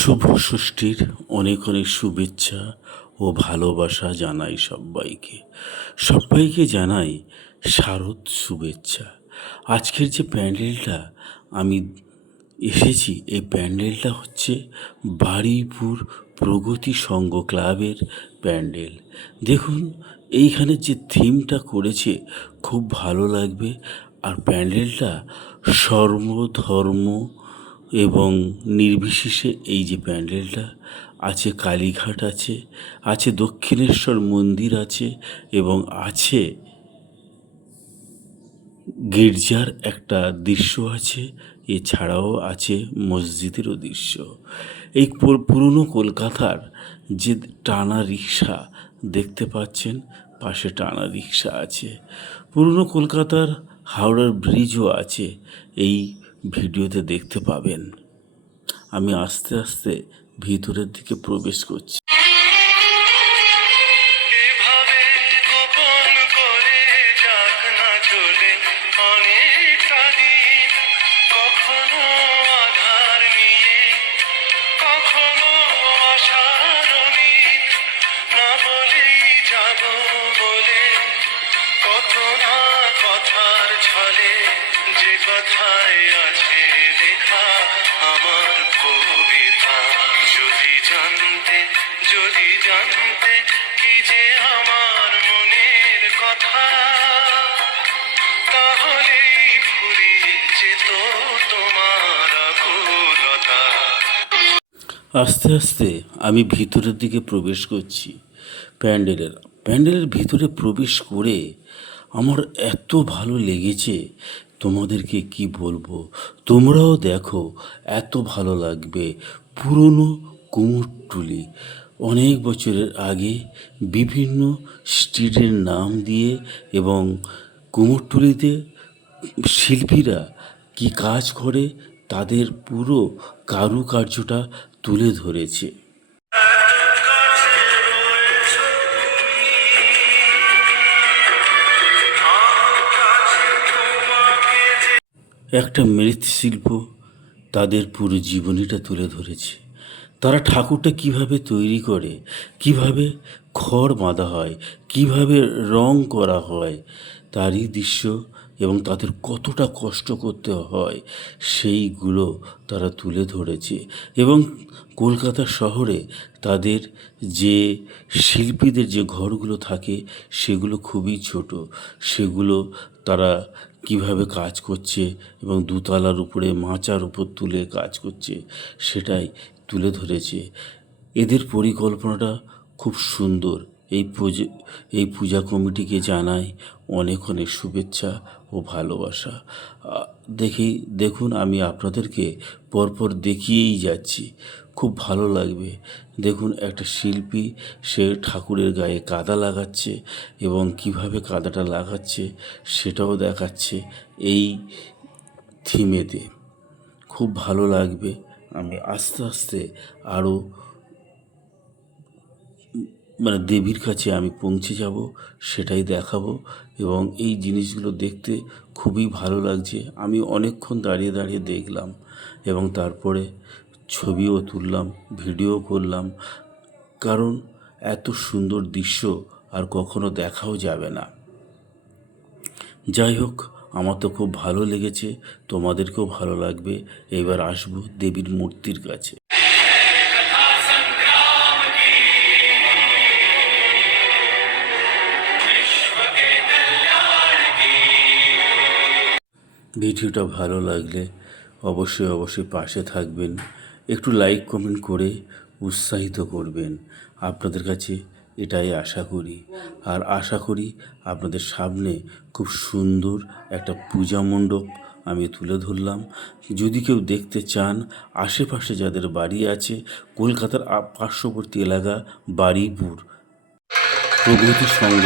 শুভ ষষ্ঠীর অনেক অনেক শুভেচ্ছা ও ভালোবাসা জানাই সব্বাইকে। সব্বাইকে জানাই শারদ শুভেচ্ছা। আজকের যে প্যান্ডেলটা, আমি এসেছি, এই প্যান্ডেলটা হচ্ছে বারুইপুর প্রগতি সংঘ ক্লাবের প্যান্ডেল। দেখুন, এইখানে যে থিমটা করেছে, খুব ভালো লাগবে। আর প্যান্ডেলটা সর্বধর্ম এবং নির্বিশেষে এই যে প্যান্ডেলটা আছে, কালীঘাট আছে আছে দক্ষিণেশ্বর মন্দির আছে এবং আছে গির্জার একটা দৃশ্য আছে, এছাড়াও আছে মসজিদেরও দৃশ্য। এই পুরনো কলকাতার যে টানা রিক্সা দেখতে পাচ্ছেন, পাশে টানা রিক্সা আছে। পুরনো কলকাতার হাওড়ার ব্রিজও আছে, এই ভিডিওতে দেখতে পাবেন। আমি আস্তে আস্তে ভিতরের দিকে প্রবেশ করছি। যে কথায় আছে আমার কবিতা। যদি জানতে যদি জানতে কি যে আমার মনের কথা যেত তোমার আকুলতা। আস্তে আস্তে আমি ভিতরের দিকে প্রবেশ করছি। প্যান্ডেলের প্যান্ডেলের ভিতরে প্রবেশ করে আমার এত ভালো লেগেছে তোমাদেরকে কি বলব? তোমরাও দেখো, এত ভালো লাগবে। পুরনো কুমোরটুলি অনেক বছরের আগে বিভিন্ন স্ট্রিটের নাম দিয়ে এবং কুমোরটুলিতে শিল্পীরা কি কাজ করে, তাদের পুরো কারুকার্যটা তুলে ধরেছে। একটা মৃৎশিল্প তাদের পুরো জীবনীটা তুলে ধরেছে। তারা ঠাকুরটা কীভাবে তৈরি করে, কীভাবে খড় বাঁধা হয়, কীভাবে রং করা হয়, তারই দৃশ্য এবং তাদের কতটা কষ্ট করতে হয়, সেইগুলো তারা তুলে ধরেছে। এবং কলকাতা শহরে তাদের যে শিল্পীদের যে ঘরগুলো থাকে, সেগুলো খুবই ছোট। সেগুলো তারা কীভাবে কাজ করছে এবং দুতলার উপরে মাচার উপর তুলে কাজ করছে, সেটাই তুলে ধরেছে। এদের পরিকল্পনাটা খুব সুন্দর। এই পুজো, এই পূজা কমিটিকে জানাই অনেক অনেক শুভেচ্ছা ও ভালোবাসা। দেখি, দেখুন আমি আপনাদেরকে পরপর দেখিয়েই যাচ্ছি। খুব ভালো লাগবে। দেখুন একটা শিল্পী, সে ঠাকুরের গায়ে কাদা লাগাচ্ছে এবং কীভাবে কাদাটা লাগাচ্ছে সেটাও দেখাচ্ছে এই থিমেতে। খুব ভালো লাগবে। আমি আস্তে আস্তে আরও মানে দেবীর কাছে আমি পৌঁছে যাব, সেটাই দেখাবো এবং এই জিনিসগুলো দেখতে খুবই ভালো লাগছে। আমি অনেকক্ষণ দাঁড়িয়ে দাঁড়িয়ে দেখলাম এবং তারপরে ছবিও তুললাম, ভিডিও করলাম। কারণ এত সুন্দর দৃশ্য আর কখনো দেখাও যাবে না। যাই হোক, আমার তো খুব ভালো লেগেছে, তোমাদেরকেও ভালো লাগবে। এবার আসব দেবীর মূর্তির কাছে। ভিডিওটা ভালো লাগলে অবশ্যই অবশ্যই পাশে থাকবেন। একটু লাইক কমেন্ট করে উৎসাহিত করবেন। আপনাদের কাছে এটাই আশা করি। আর আশা করি আপনাদের সামনে খুব সুন্দর একটা পূজা মণ্ডপ আমি তুলে ধরলাম। যদি কেউ দেখতে চান, আশেপাশে যাদের বাড়ি আছে, কলকাতার পার্শ্ববর্তী এলাকা বারুইপুর প্রগতি সংঘ